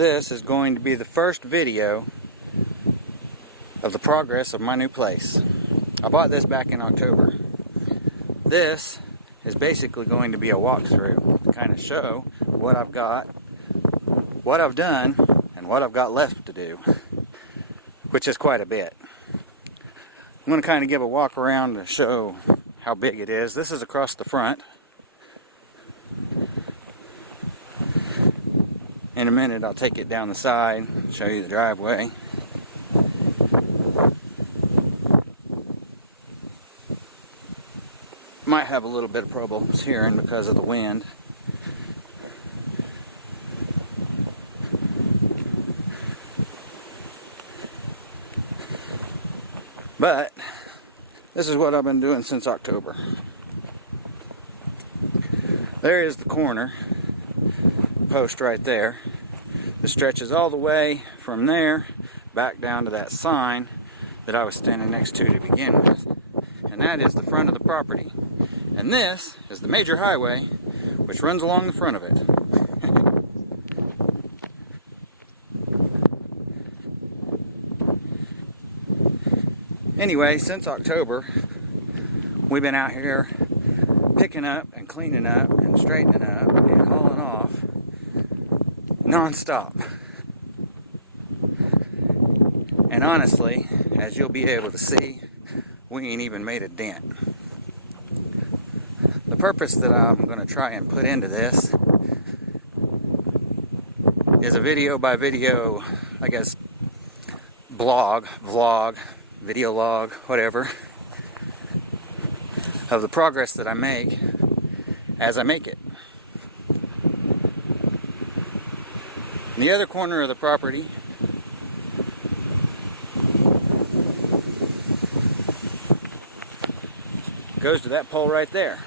This is going to be the first video of the progress of my new place. I bought this back in October. This is basically going to be a walkthrough to kind of show what I've got, what I've done, and what I've got left to do, which is quite a bit. I'm going to kind of give a walk around to show how big it is. This is across the front. In a minute I'll take it down the side, show you the driveway. Might have a little bit of problems hearing because of the wind. But this is what I've been doing since October. There is the corner post right there. It stretches all the way from there back down to that sign that I was standing next to begin with. And that is the front of the property. And this is the major highway which runs along the front of it. Anyway, since October, we've been out here picking up and cleaning up and straightening up and hauling off non-stop. And honestly, as you'll be able to see, we ain't even made a dent. The purpose that I'm going to try and put into this is a video by video, I guess, vlog, video log, whatever, of the progress that I make as I make it. In the other corner of the property goes to that pole right there.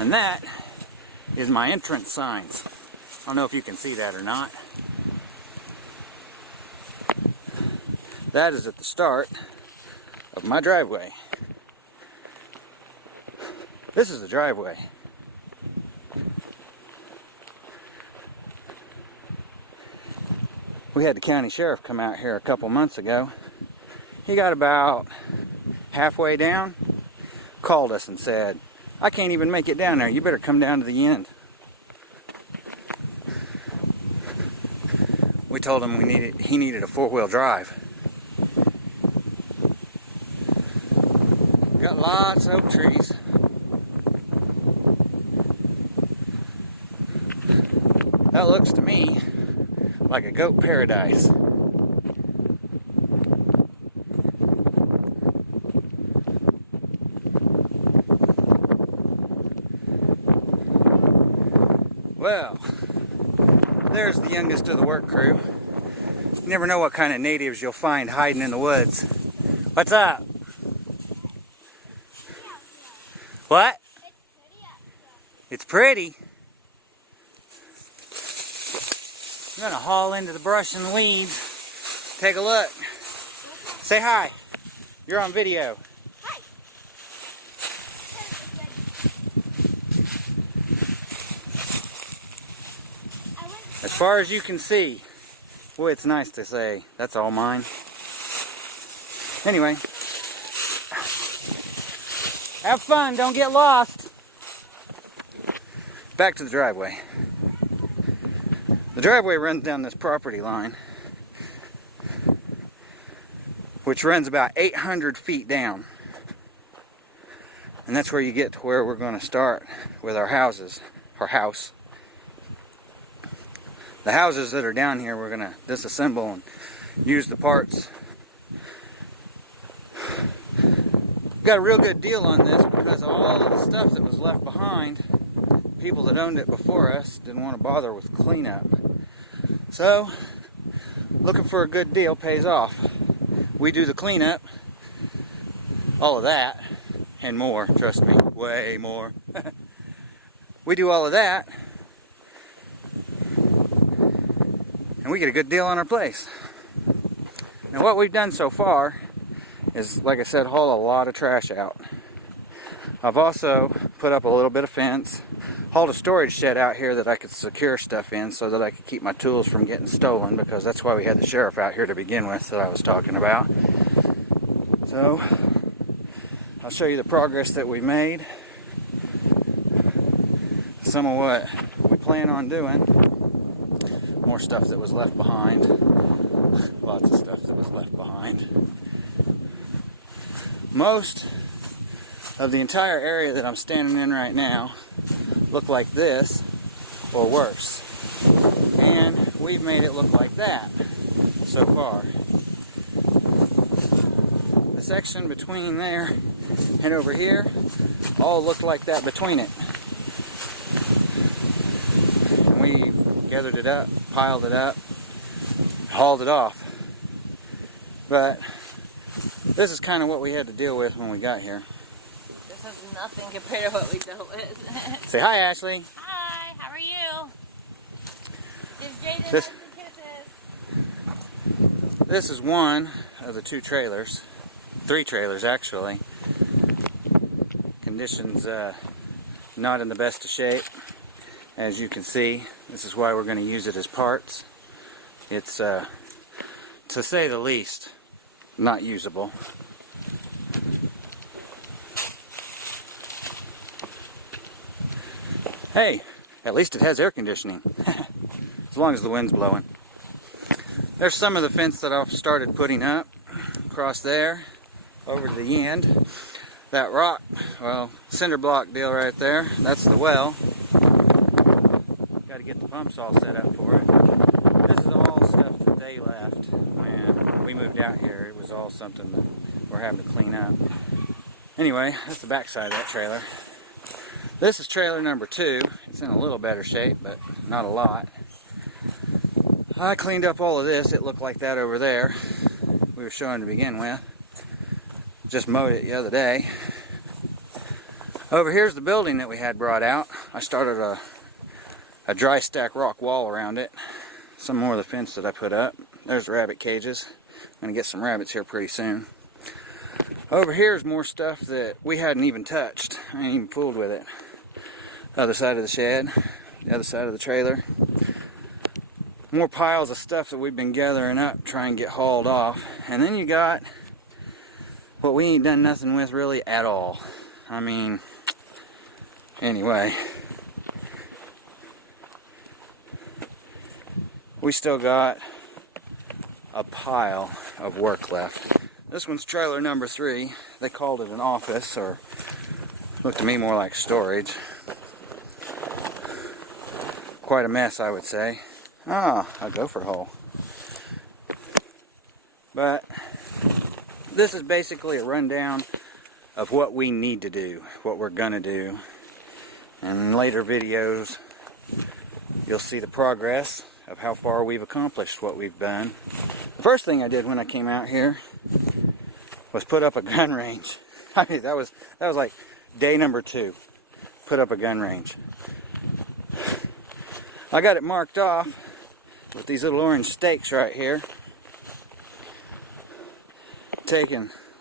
And that is my entrance signs. I don't know if you can see that or not. That is at the start of my driveway. This is the driveway. We had the county sheriff come out here a couple months ago. He got about halfway down, called us and said, "I can't even make it down there. You better come down to the end." We told him he needed a four-wheel drive. Got lots of oak trees. That looks to me like a goat paradise. Well, there's the youngest of the work crew. You never know what kind of natives you'll find hiding in the woods. What's up? What? It's pretty. I'm gonna haul into the brush and the weeds. Take a look. Say hi. You're on video. Hi. As far as you can see, boy, it's nice to say, that's all mine. Anyway, have fun, don't get lost. Back to the driveway. The driveway runs down this property line, which runs about 800 feet down. And that's where you get to where we're going to start with our houses, our house. The houses that are down here we're going to disassemble and use the parts. Got a real good deal on this because of all of the stuff that was left behind. People that owned it before us didn't want to bother with cleanup. So, looking for a good deal pays off. We do the cleanup, all of that, and more, trust me, way more. We do all of that, and we get a good deal on our place. Now what we've done so far is, like I said, haul a lot of trash out. I've also put up a little bit of fence, hauled a storage shed out here that I could secure stuff in so that I could keep my tools from getting stolen, because that's why we had the sheriff out here to begin with that I was talking about. So I'll show you the progress that we made, some of what we plan on doing, more stuff that was left behind, lots of stuff that was left behind. Most of the entire area that I'm standing in right now look like this or worse, and we've made it look like that so far. The section between there and over here all looked like that between it. And we gathered it up, piled it up, hauled it off. But this is kind of what we had to deal with when we got here. This is nothing compared to what we dealt with. Say hi, Ashley. Hi, how are you? Is Jaden This- kisses? This is one of the two trailers, 3 trailers actually. Conditions not in the best of shape, as you can see. This is why we're going to use it as parts. It's, to say the least, not usable. Hey, at least it has air conditioning, as long as the wind's blowing. There's some of the fence that I've started putting up across there, over to the end. That rock, well, cinder block deal right there, that's the well. Got to get the pumps all set up for it. This is all stuff that they left when we moved out here. It was all something that we're having to clean up. Anyway, that's the back side of that trailer. This is trailer number 2. It's in a little better shape, but not a lot. I cleaned up all of this. It looked like that over there we were showing to begin with. Just mowed it the other day. Over here's the building that we had brought out. I started a dry stack rock wall around it. Some more of the fence that I put up. There's the rabbit cages. I'm going to get some rabbits here pretty soon. Over here is more stuff that we hadn't even touched. I ain't even fooled with it. Other side of the shed, the other side of the trailer. More piles of stuff that we've been gathering up, trying to get hauled off. And then you got what we ain't done nothing with really at all. I mean, anyway. We still got a pile of work left. This one's trailer number 3. They called it an office, or looked to me more like storage. Quite a mess, I would say. Ah, a gopher hole. But this is basically a rundown of what we need to do, what we're gonna do. And in later videos, you'll see the progress of how far we've accomplished what we've done. The first thing I did when I came out here was put up a gun range. I mean, that was like day number 2. Put up a gun range. I got it marked off with these little orange stakes right here.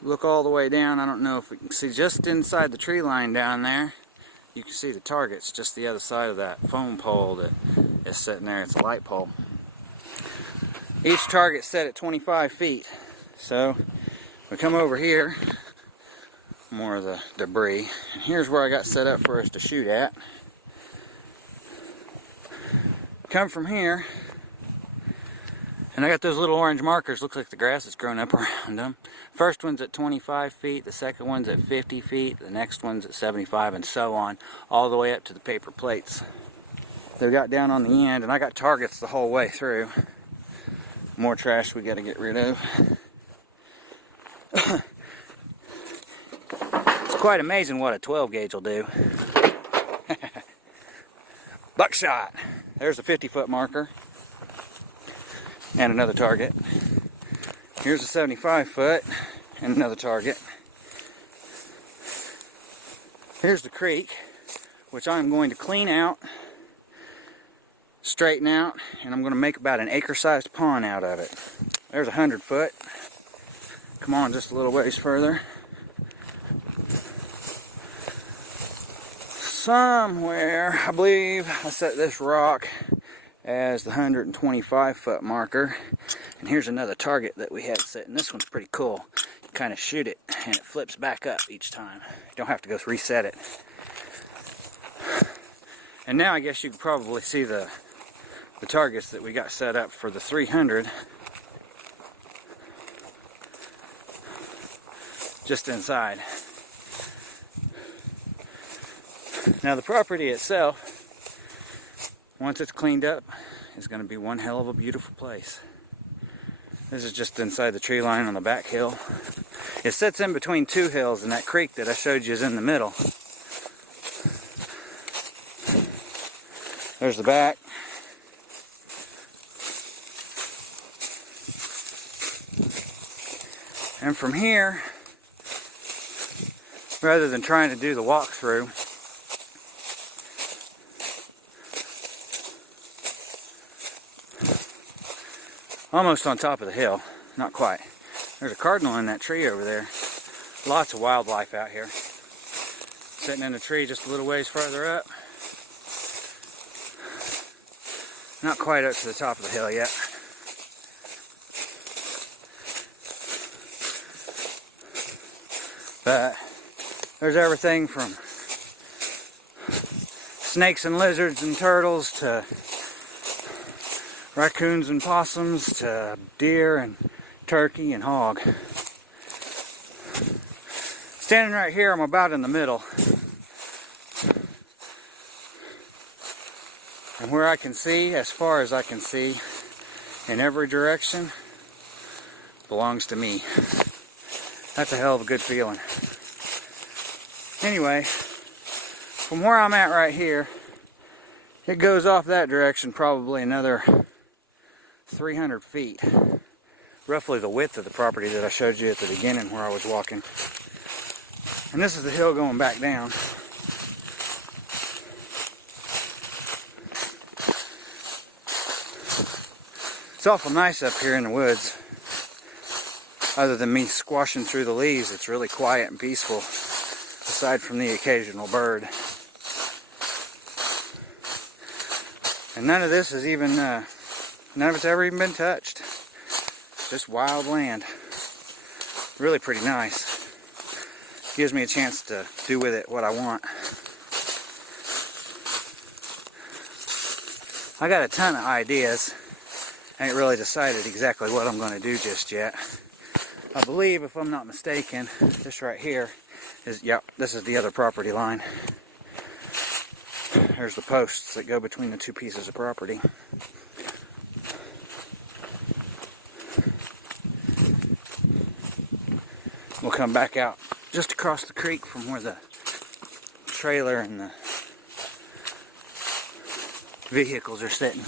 Look all the way down. I don't know if we can see, just inside the tree line down there, you can see the target's just the other side of that foam pole that is sitting there. It's a light pole. Each target's set at 25 feet. So we come over here, more of the debris, and here's where I got set up for us to shoot at. Come from here, and I got those little orange markers. Looks like the grass has grown up around them. First one's at 25 feet, the second one's at 50 feet, the next one's at 75, and so on, all the way up to the paper plates. They've got down on the end, and I got targets the whole way through. More trash we got to get rid of. It's quite amazing what a 12 gauge will do. Buckshot. There's a 50-foot marker and another target. Here's a 75-foot and another target. Here's the creek, which I'm going to clean out, straighten out, and I'm going to make about an acre-sized pond out of it. There's a 100-foot. Come on just a little ways further. somewhere, I believe I set this rock as the 125 foot marker. And here's another target that we had set, and this one's pretty cool. You kind of shoot it and it flips back up each time. You don't have to go reset it. And now I guess you can probably see the targets that we got set up for the 300 just inside. Now the property itself, once it's cleaned up, is going to be one hell of a beautiful place. This is just inside the tree line on the back hill. It sits in between two hills, and that creek that I showed you is in the middle. There's the back. And from here, rather than trying to do the walkthrough, almost on top of the hill, not quite. There's a cardinal in that tree over there. Lots of wildlife out here. Sitting in a tree just a little ways further up. Not quite up to the top of the hill yet. But there's everything from snakes and lizards and turtles to raccoons and possums to deer and turkey and hog. Standing right here, I'm about in the middle. And where I can see, as far as I can see, in every direction, belongs to me. That's a hell of a good feeling. Anyway, from where I'm at right here, it goes off that direction probably another 300 feet. Roughly the width of the property that I showed you at the beginning where I was walking. And this is the hill going back down. It's awful nice up here in the woods. Other than me squashing through the leaves, it's really quiet and peaceful, aside from the occasional bird. And none of this is even, none of it's ever even been touched. It's just wild land. Really pretty nice. Gives me a chance to do with it what I want. I got a ton of ideas. I ain't really decided exactly what I'm going to do just yet. I believe, if I'm not mistaken, this right here is, yep, this is the other property line. There's the posts that go between the two pieces of property. We'll come back out just across the creek from where the trailer and the vehicles are sitting.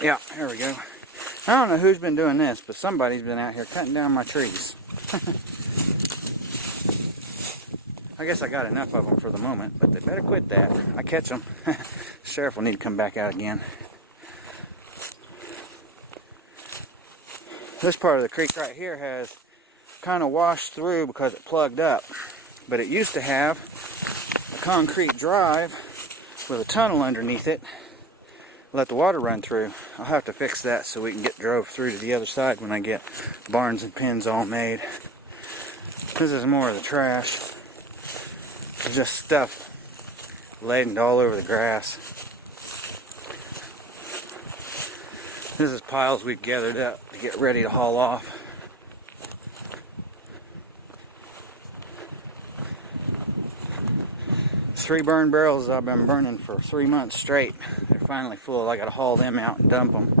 Yeah, here we go. I don't know who's been doing this, but somebody's been out here cutting down my trees. I guess I got enough of them for the moment, but they better quit that. I catch them. Sheriff will need to come back out again. This part of the creek right here has kind of washed through because it plugged up. But it used to have a concrete drive with a tunnel underneath it. Let the water run through. I'll have to fix that so we can get drove through to the other side when I get barns and pens all made. This is more of the trash. It's just stuff laden all over the grass. This is piles we've gathered up to get ready to haul off. Three burn barrels I've been burning for 3 months straight. They're finally full. I gotta haul them out and dump them.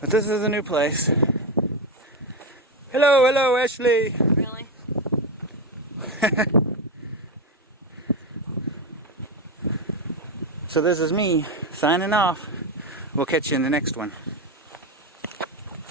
But this is a new place. Hello, hello, Ashley. Really? So this is me signing off. We'll catch you in the next one.